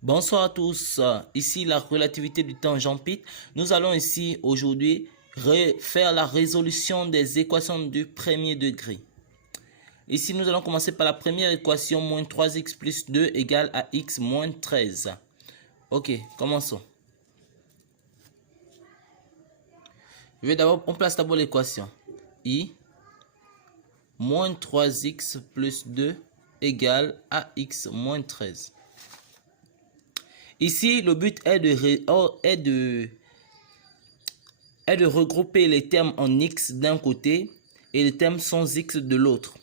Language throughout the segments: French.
Bonsoir à tous, ici la relativité du temps Jean-Pitre. Nous allons ici aujourd'hui faire la résolution des équations du premier degré. Ici nous allons commencer par la première équation, moins 3x plus 2 égale à x moins 13. Ok, commençons. On place d'abord l'équation. I moins 3x plus 2 égale à x moins 13. Ici, le but est de regrouper les termes en x d'un côté et les termes sans x de l'autre,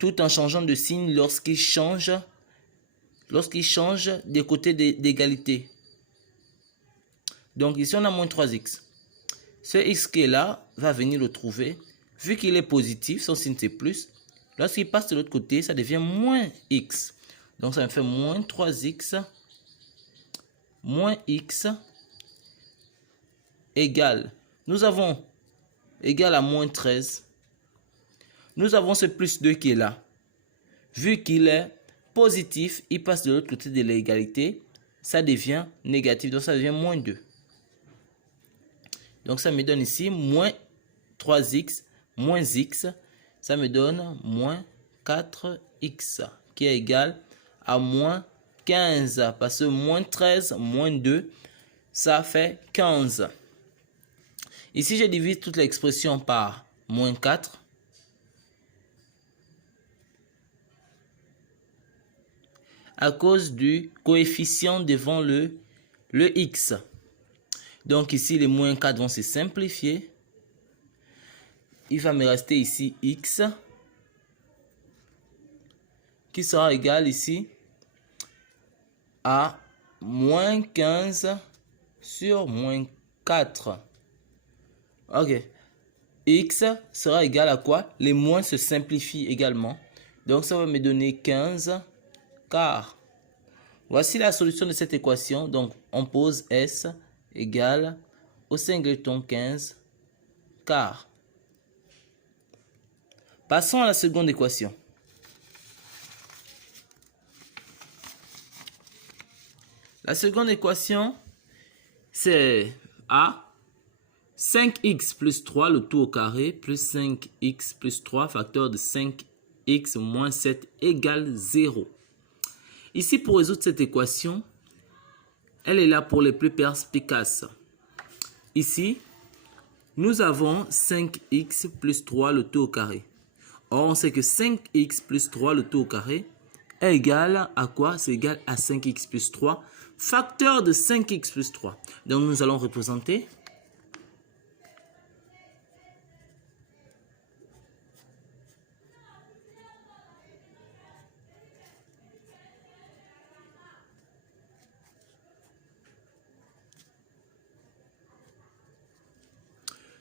tout en changeant de signe lorsqu'ils changent des côtés d'égalité. Donc ici, on a moins 3x. Ce x qui est là va venir le trouver. Vu qu'il est positif, son signe c'est plus. Lorsqu'il passe de l'autre côté, ça devient moins x. Donc ça me fait moins 3x moins x égale, nous avons égal à moins 13. Nous avons ce plus 2 qui est là. Vu qu'il est positif, il passe de l'autre côté de l'égalité, ça devient négatif, donc ça devient moins 2. Donc ça me donne ici moins 3x moins x, ça me donne moins 4x qui est égal à moins 15, parce que moins 13 moins 2, ça fait 15. Ici, je divise toute l'expression par moins 4. À cause du coefficient devant le x. Donc ici, les moins 4 vont se simplifier. Il va me rester ici x qui sera égal ici à moins 15 sur moins 4. Ok. X sera égal à quoi? Les moins se simplifient également. Donc ça va me donner 15 quarts. Voici la solution de cette équation. Donc on pose S égale au singleton 15 quarts. Passons à la seconde équation. La seconde équation, c'est A 5x plus 3, le tout au carré, plus 5x plus 3, facteur de 5x moins 7 égale 0. Ici, pour résoudre cette équation, elle est là pour les plus perspicaces. Ici, nous avons 5x plus 3, le tout au carré. Or, on sait que 5x plus 3, le tout au carré, est égal à quoi? C'est égal à 5x plus 3, facteur de 5x plus 3. Donc, nous allons représenter.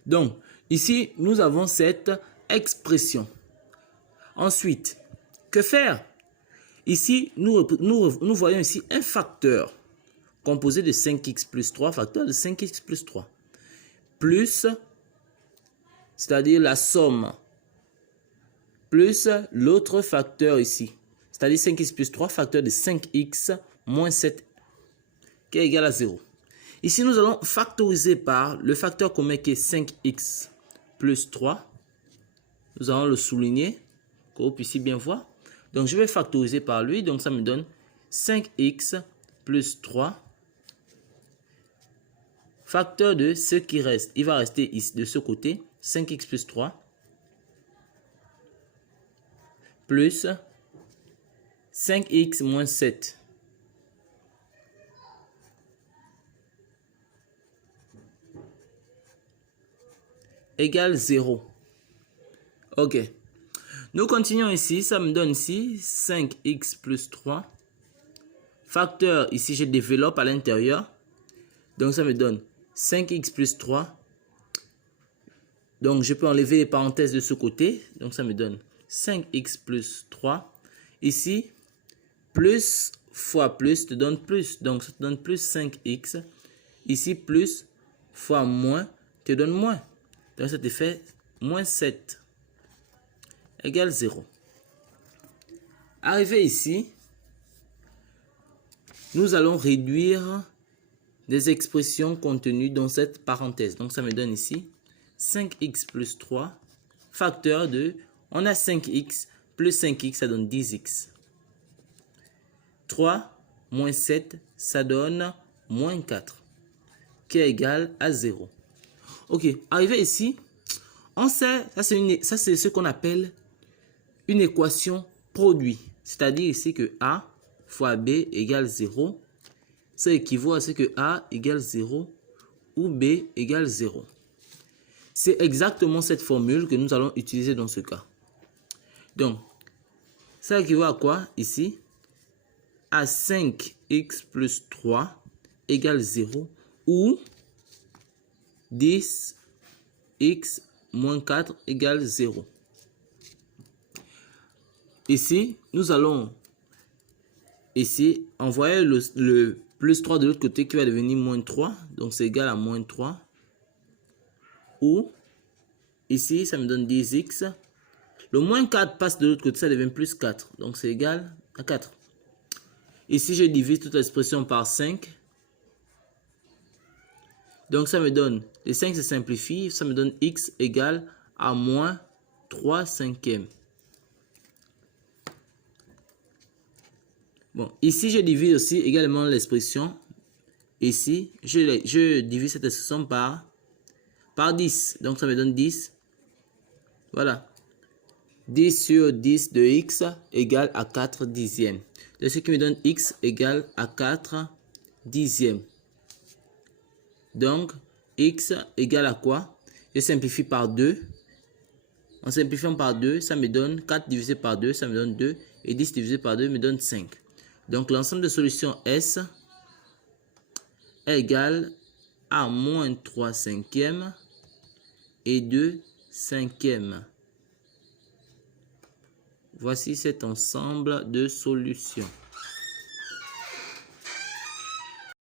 Donc, ici, nous avons cette expression. Ensuite, que faire? Ici, nous voyons ici un facteur composé de 5x plus 3, facteur de 5x plus 3, plus, c'est-à-dire la somme, plus l'autre facteur ici, c'est-à-dire 5x plus 3, facteur de 5x moins 7, qui est égal à 0. Ici, nous allons factoriser par le facteur commun qui est 5x plus 3. Nous allons le souligner, que vous puissiez bien voir. Donc, je vais factoriser par lui. Donc, ça me donne 5x plus 3. Facteur de ce qui reste. Il va rester ici de ce côté. 5x plus 3. Plus 5x moins 7. Égale 0. Ok. Nous continuons ici. Ça me donne ici 5x plus 3. Facteur, ici je développe à l'intérieur. Donc ça me donne 5x plus 3. Donc je peux enlever les parenthèses de ce côté. Donc ça me donne 5x plus 3. Ici, plus fois plus te donne plus. Donc ça te donne plus 5x. Ici, plus fois moins te donne moins. Donc ça te fait moins 7 égale 0. Arrivé ici, nous allons réduire des expressions contenues dans cette parenthèse. Donc, ça me donne ici 5x plus 3, facteur de, on a 5x plus 5x, ça donne 10x. 3 moins 7, ça donne moins 4, qui est égal à 0. Ok, arrivé ici, on sait, ça c'est ce qu'on appelle une équation produit. C'est-à-dire ici que A fois B égale 0. Ça équivaut à ce que A égale 0 ou B égale 0. C'est exactement cette formule que nous allons utiliser dans ce cas. Donc, ça équivaut à quoi ici? À 5x plus 3 égale 0 ou 10x moins 4 égale 0. Ici, nous allons ici envoyer le plus 3 de l'autre côté qui va devenir moins 3. Donc, c'est égal à moins 3. Ou, ici, ça me donne 10x. Le moins 4 passe de l'autre côté, ça devient plus 4. Donc, c'est égal à 4. Ici, je divise toute l'expression par 5. Donc, ça me donne, les 5 se simplifient, ça me donne x égale à moins 3 cinquièmes. Bon, ici, je divise aussi également l'expression. Ici, je divise cette expression par 10. Donc, ça me donne 10. Voilà. 10 sur 10 de x égale à 4 dixièmes. De ce qui me donne x égale à 4 dixièmes. Donc, x égale à quoi? Je simplifie par 2. En simplifiant par 2, ça me donne 4 divisé par 2, ça me donne 2. Et 10 divisé par 2 me donne 5. Donc, l'ensemble de solutions S est égal à moins 3 cinquièmes et 2 cinquièmes. Voici cet ensemble de solutions.